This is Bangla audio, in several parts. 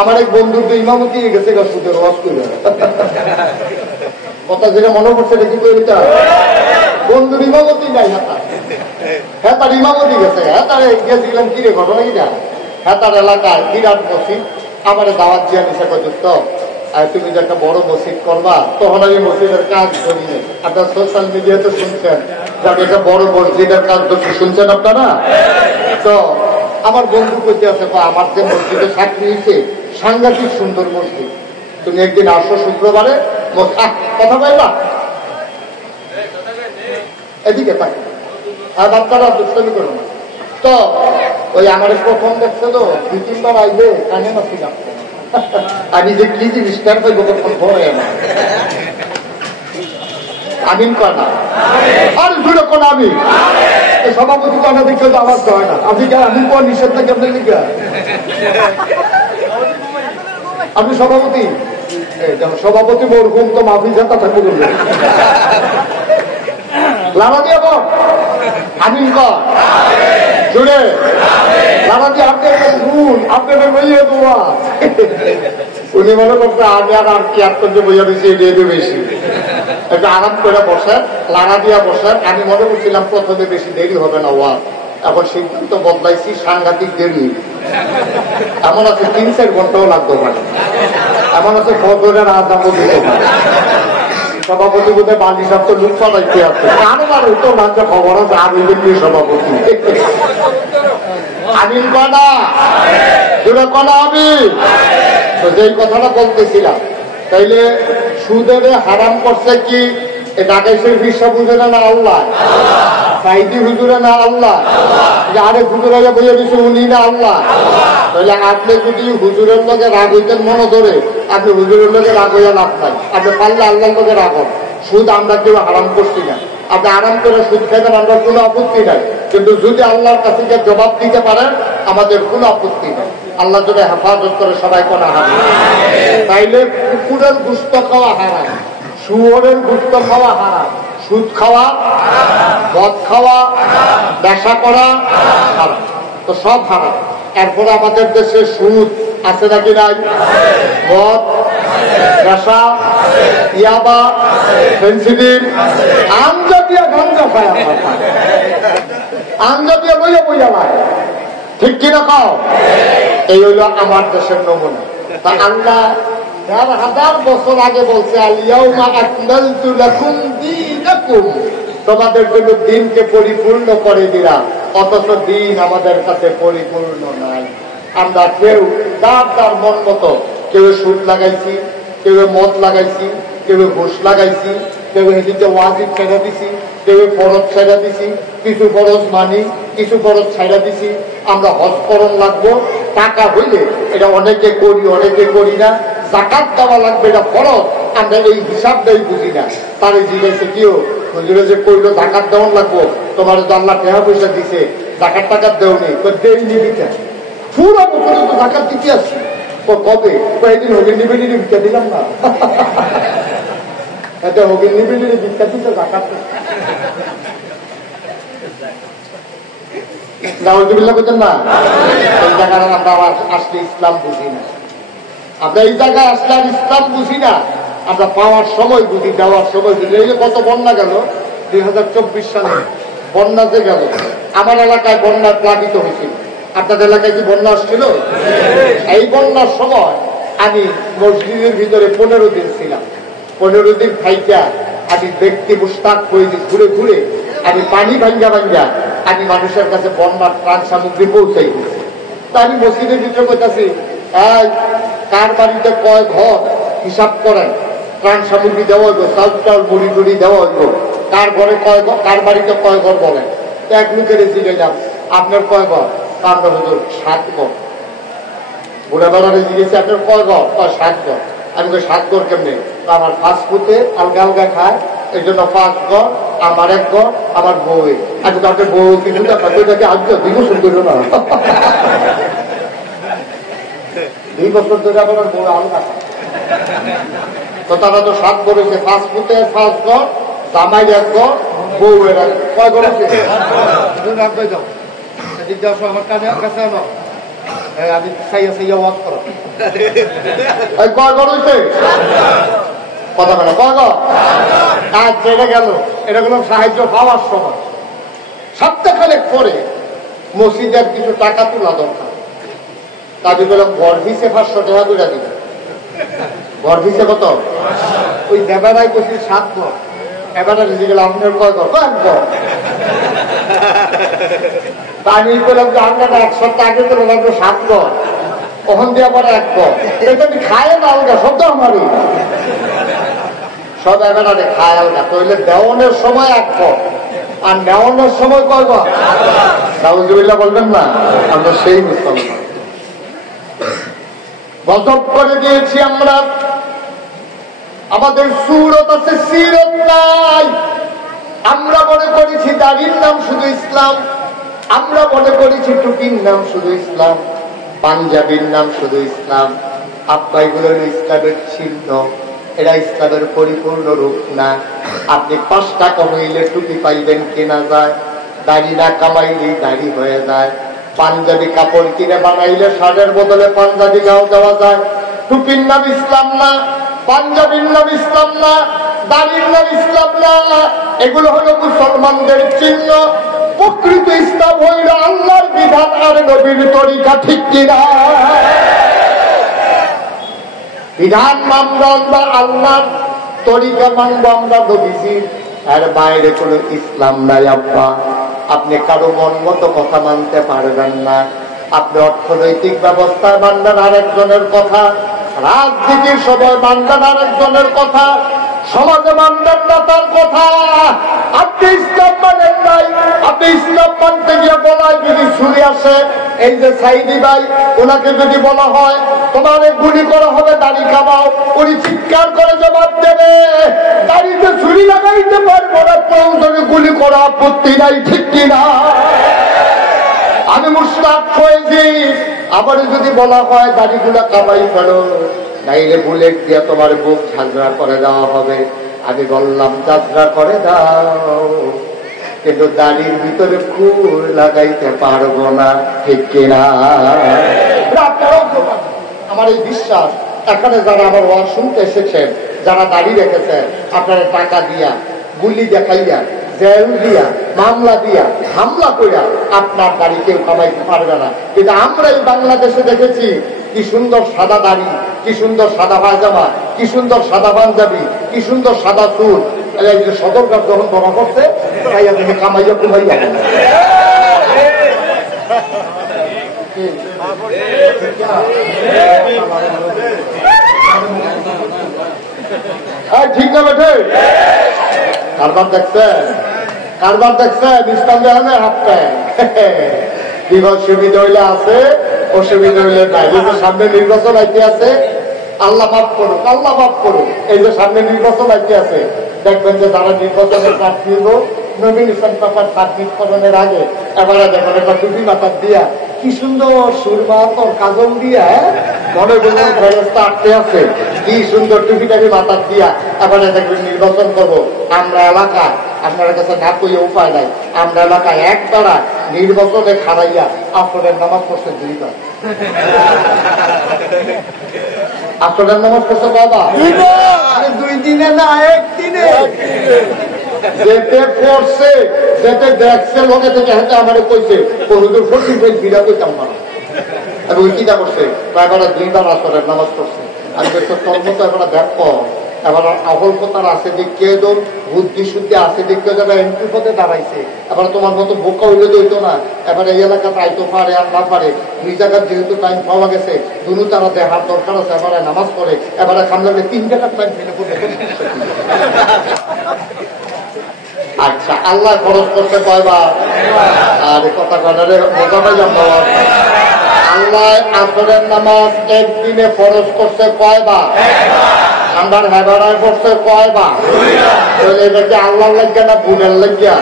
আমার এক বন্ধুর তো ইমামতি গেছে সুদের ওয়াজ করে কথা যেটা মনে পড়ছে দেখি এটা বন্ধুর ইমামতি নাই হ্যাঁ তার ইমামতি গেছে হ্যাঁ তার গিয়েছিলাম কি রে ঘটনা কি যায় হ্যাঁ তার এলাকায় বিরাট মসজিদ আমার দাওয়াত দিয়ে নিশা পর্যন্ত আর তুমি যে একটা বড় মসজিদ করবা তখন আমি মসজিদের কাজ করি আপনার সোশ্যাল মিডিয়াতে শুনছেন যে আমি একটা বড় মসজিদের কাজ করছি শুনছেন আপনারা তো আমার বন্ধু করতে আছে আমার যে মসজিদে চাকরি হয়েছে সাংঘাতিক সুন্দর মসজিদ তুমি একদিন আসো শুক্রবারে কথা পাইবা এদিকে থাকে আর বাচ্চারা দুষ্টামি করো না তো ওই আমার প্রথম দেখছে তো 2-3 বার আইবে কানে মাসি লাগতো আমি যে কি জিনিসটার পাইব কখন ভয় না আমিন কর না আর জুড়ে কোন আমি সভাপতি কানা দেখে তো আমার হয় না আপনি আমি কোন নিষেধ থাকে আপনার লিখে আপনি সভাপতি সভাপতি মরহুম তো মাফি যাতা থাকবে লাভা দিয়ে আমিন কর জুড়ে লাভা দিয়ে আপনার ভুল আপনাদের বইয়ে দোয়া উনি মনে করছে আমি আর কি আত্মর্য বইয়া দিয়েছি এটা বেশি একটু আরাম করে বসেন লাড়া দিয়া বসেন আমি মনে করছিলাম প্রথমে বেশি দেরি হবে না ওয়া এখন সিদ্ধান্ত বদলাইছি সাংঘাতিক দেরি এমন আছে 3-4 ঘন্টাও লাগতে পারে এমন আছে ফজরের আজানও দিতে পারে সভাপতি বোধহয় বালি সাহেব তো লুক পালাইতে আছে কারো আর হইতো না যে খবর আছে আমি দেখি সভাপতি আমিন কনা জুড়ে কনা আমি তো যেই কথাটা বলতেছিলাম তাইলে সুদের হারাম করছে কি ঢাকাইশের বিশ্ব বুঝে না আল্লাহ সাইদি হুজুরে না আল্লাহ আরে হুজুর আগে বইয়ে দিচ্ছে উনি না আল্লাহ তাহলে আপনি যদি হুজুরের লোকে রাগ হইতেন মনে ধরে আপনি হুজুরের লোকে রাগ হইয়া লাভ নাই আপনি পারলে আল্লাহর লোকে রাগ হন সুদ আমরা কেউ হারাম করছি না আপনি আরাম করে সুদ খাইতেন আমরা কোনো আপত্তি নাই কিন্তু যদি আল্লাহর কাছে গিয়ে জবাব দিতে পারেন আমাদের কোনো আপত্তি নেই আল্লাহ যদি হেফাজত করে সবাই কোনা হারাম তাইলে কুকুরের গুস্ত খাওয়া হারাম শুয়োরের গুস্ত খাওয়া হারাম সুদ খাওয়া মদ খাওয়া নেশা করা হারাম তো সব হারাম এরপরে আমাদের দেশে সুদ আছে নাকি নাই মদ নেশা ইয়াবা ফেন্সিডিল আঞ্জা দিয়া গাঞ্জা খায় আমার আঞ্জা দিয়ে বইয়া বইয়া লাগে ঠিক কিনা খাও এই হইল আমার দেশের নমুনা তা আল্লাহ 1000 বছর আগে বলছে আল-ইয়াউমা আকমালতু লাকুম দীনাকুম তোমাদের জন্য দিনকে পরিপূর্ণ করে দিলাম অথচ দিন আমাদের কাছে পরিপূর্ণ নাই আমরা কেউ তার মন মতো কেউ সুদ লাগাইছি কেউ মদ লাগাইছি কেউ ঘুষ লাগাইছি কেউ এদিকে ওয়াজিব ছেড়ে দিছি কেউ ফরজ ছেড়ে দিছি কিছু ফরজ মানি কিছু ফরজ ছেড়ে দিছি আমরা হজ করণ লাগবো টাকা হইলে এটা অনেকে করি অনেকে করি না জাকাত দেওয়া লাগবে এটা ফরজ আমরা এই হিসাবটাই বুঝি না তার জিজ্ঞাসা কেউ হুজুরে যে কইলো জাকাত দেওয়া লাগবো তোমার তো আল্লাহ টাকা পয়সা দিছে জাকাত টাকা দেওনি দেই নিবি কেন পুরো বছরে তো জাকাত দিতে আসছি কবে কয়েকদিন হোগেন নিবেনি ভিক্ষা দিলাম না এটা হোগেন নিবেনি ভিক্ষা দিতে জাকাত নাউজুবিল্লাহ বলছেন না এই জায়গায় আমরা আসলে ইসলাম বুঝি না আমরা এই জায়গায় আসলে আর ইসলাম বুঝি না আমরা পাওয়ার সময় বুঝি দেওয়ার সময় বুঝি এই যে কত বন্যা গেল 2024 সালে বন্যা যে গেল আমার এলাকায় বন্যা প্লাবিত হয়েছিল আপনাদের এলাকায় কি বন্যা আসছিল এই বন্যার সময় আমি মসজিদের ভিতরে 15 দিন ছিলাম 15 দিন খাইটা আমি ব্যক্তি মুস্তাক হয়ে ঘুরে ঘুরে আমি পানি ভাঙ্গা ভাঙ্গা আমি মানুষের কাছে বন্যার ত্রাণ সামগ্রী পৌঁছাই দিচ্ছি তা আমি মসজিদের ভিতরে বলতেছি কার বাড়িতে কয় ঘর হিসাব করেন ত্রাণ সামগ্রী দেওয়া হইব চাউল চাউল মুড়ি টুড়ি দেওয়া হইব কার ঘরে কয় ঘর কার বাড়িতে কয় ঘর বলেন তো এক লোকের এসে গেলাম আপনার কয় ঘর কান্ড হুজুর 7 ঘর বুড়া বেড়ারে জিজ্ঞেস আপনার কয় ঘর 7 ঘর আমি 7 ঘর কেমনে আমার ফাস্ট ফুডে আলগা আলগা খায় এই জন্য 5 ঘর আমার 1 ঘর আমার বউ আমি তো আপনার বউ কিন্তু তাকে আজ দিনও সুন্দর না 2 বছর ধরে আমার বউ আলগা তো তারা তো 7 করেছে ফাস্ট ফুডে 5 ঘর জামাই 1 ঘর বউ কয় ঘর আছে আমার কাছে আমি সাইয়া সাইয়া ওয়াজ করো কয় ঘর হইছে কথা বলে কয় ঘর আচ্ছা এটা গেল এটা কোনো সাহায্য পাওয়ার সময় সপ্তাহখানে পরে মসজিদের কিছু টাকা তোলা দরকার তাদের বলে ঘর ভিসে 500 টাকা করে দিবে ঘর ভিসে কত ওই দেবারাই কইছি 7 ঘর এবারে রেজে গেল আপনার কয় ঘর এক ঘর আমি বললাম যে আপনারা 1 সপ্তাহ আগে তো লাগলো 7 ঘর ওখান দিয়ে আবার 1 ঘর এটা কি খায় না আলগা সব তো আমারই সব এবারে খায় আলগা তাহলে দেওয়ানোর সময় 1 ঘর আর নেওয়ানোর সময় কয় ঘর নাউজুবিল্লাহ বলবেন না আমরা সেই মুসলমান গজব করে দিয়েছি আমরা আমাদের সুরত আছে সিরত নাই আমরা মনে করেছি দাড়ির নাম শুধু ইসলাম আমরা মনে করেছি টুপির নাম শুধু ইসলাম পাঞ্জাবির নাম শুধু ইসলাম আব্বাইগুলো ইসলামের চিহ্ন এরা ইসলামের পরিপূর্ণ রূপ না আপনি 5 টাকা হইলে টুপি পাইবেন কেনা যায় দাড়ি না কামাইলেই দাড়ি হয়ে যায় পাঞ্জাবি কাপড় কিনে বানাইলে শার্টের বদলে পাঞ্জাবি গাও দেওয়া যায় টুপির নাম ইসলাম না পাঞ্জাবির নাম ইসলাম না দাড়ির নাম ইসলাম না এগুলো হলো মুসলমানদের চিহ্ন প্রকৃত ইসলাম হইল আল্লাহর বিধান আর নবীর তরিকা ঠিক কিনা বিধান মানব আমরা আল্লাহর তরিকা মানব আমরা নবীজির আর বাইরে কোনো ইসলাম নাই আব্বা আপনি কারো মন মতো কথা মানতে পারবেন না আপনি অর্থনৈতিক ব্যবস্থায় মানবেন আরেকজনের কথা রাজনীতির সময় মানবেন আরেকজনের কথা সমাজে মানবেন না তার কথা আপনি ইসলাম মানেন নাই আপনি ইসলাম মানতে গিয়ে বলায় যদি ছুরি আসে এই যে সাইদি ভাই ওনাকে যদি বলা হয় তোমার গুলি করা হবে দাড়ি কামাও উনি চিৎকার করে জবাব দেবে দাড়িতে ছুরি লাগাইতে পারবো না প্রয়োজনে গুলি করা আপত্তি নাই ঠিক কিনা আমি মুশতাক ফয়েজি আবার যদি বলা হয় দাড়িগুলা কামাই ফেলো নাইলে বুলেট দিয়ে তোমার বুক ঝাঁঝরা করে দেওয়া হবে আমি বললাম ঝাঁঝরা করে দাও কিন্তু দাড়ির ভিতরে ফুল লাগাইতে পারবো না ঠিক কিনা আমার এই বিশ্বাস এখানে যারা আমার ওয়াজ শুনতে এসেছেন যারা দাড়ি রেখেছেন আপনারা টাকা দিয়া গুলি দেখাইয়া জেল দিয়া মামলা দিয়া হামলা করিয়া আপনার দাড়ি কেউ কামাইতে পারবে না কিন্তু আমরা এই বাংলাদেশে দেখেছি কি সুন্দর সাদা দাড়ি কি সুন্দর সাদা পায়জামা কি সুন্দর সাদা পাঞ্জাবি কি সুন্দর সাদা চুল সদরঘাট যখন বড় করছে তুমি কামাইয়া কুমাইয়া ঠিক না বেঠে কারবার দেখছে ইসলাম জাহানে হাত পায় বিগত সুবিধা হইলে আছে অসুবিধা হইলে নাই যেহেতু সামনে নির্বাচন আইতে আছে আল্লাহ মাফ করুক এই যে সামনে নির্বাচন আইতে আছে দেখবেন যে যারা নির্বাচনের প্রার্থী হলো নমিনেশন পেপার সাবমিট করানোর আগে এবারে দেখেন একটা টুপি মাথার দিয়া কি সুন্দর সুরমা তোর কাজল দিয়া মনে করবেন ব্যবস্থা আটকে আছে কি সুন্দর টুপিটাকে মাথার দিয়া এবারে দেখবেন নির্বাচন করবো আমরা এলাকায় আপনার কাছে না কইয়া উপায় নাই আমরা এলাকায় একবারা নির্বাচনে খাড়াইয়া আসরের নামাজ পড়ছে 2 বার আসরের নামাজ পড়ছে বাবা 2 দিনে না 1 দিনে যেতে পড়ছে যেতে দেখছে লোকে থেকে হাতে আমার কইছে হুজুর ফটিক ভাই বিড়া কইতাম না আর ওই কিটা করছে প্রায় 2 বার আসরের নামাজ পড়ছে আমি তো তোর মতো এবার দেখো এবার অল্পতার আছে দেখে তো বুদ্ধি শুদ্ধি আছে দেখে যারা এমপি পদে দাঁড়াইছে এবার তোমার মতো বোকা হইলে দইতো না এবার এই এলাকাতে আইতো পারে আর না পারে 2 জায়গার যেহেতু টাইম পাওয়া গেছে দুনু তারা দেখার দরকার আছে এবারে নামাজ পড়ে এবারে খামলাকে 3 জায়গার টাইম ফেলে পড়ে আচ্ছা আল্লাহ খরচ করতে কয়বার আর কথা কথারে মজা পাইলাম বাবা আল্লাহ আসরের নামাজ একদিনে ফরজ করছে কয়বার আমার হেবারায় করছে কয়বার তাহলে এটা কি আল্লাহ লাগিয়া না ভুলের লাগিয়া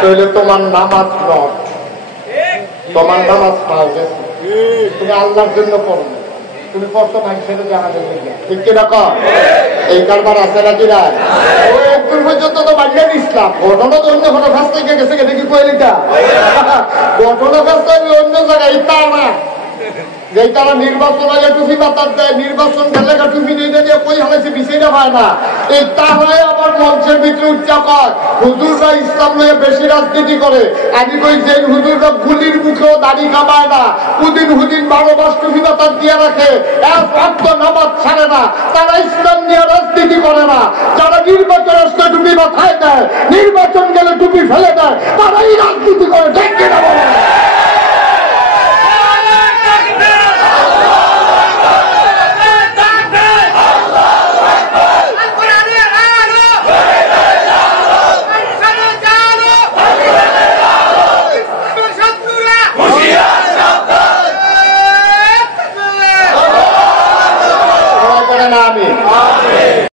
তাহলে তোমার নামাজ নয় তোমার নামাজ পাওয়া গেছে তুমি আল্লাহর জন্য করো তুমি পড়ছো মানুষের জানালে ঠিক কিনা কর এই কারবার আছে নাকি না ওই একটু পর্যন্ত তো বাড়িয়ে ইসলাম ঘটনা তো অন্য কোনো ভাষ থেকে গেছে এটা কি কইলিটা ঘটনা ভাষা আমি অন্য জায়গায় তা না যে তারা নির্বাচন আগে টুপি বাতার দেয়, নির্বাচন গেলে টুপি নিয়ে দিয়ে কই হালাইছে বিষয়টা পায় না। এই তাহলে আবার মঞ্চের ভিতরে উচ্চা কর হুজুররা ইসলাম নিয়ে বেশি রাজনীতি করে। আমি কই যে হুজুররা গুলির মুখেও দাড়ি কামায় না, হুদিন 12 মাস টুপি বাতার দিয়ে রাখে, এক ভক্ত নামাজ ছাড়ে না, তারা ইসলাম নিয়ে রাজনীতি করে না। যারা নির্বাচন আসলে টুপি মাথায় দেয়, নির্বাচন গেলে টুপি ফেলে দেয়, তারা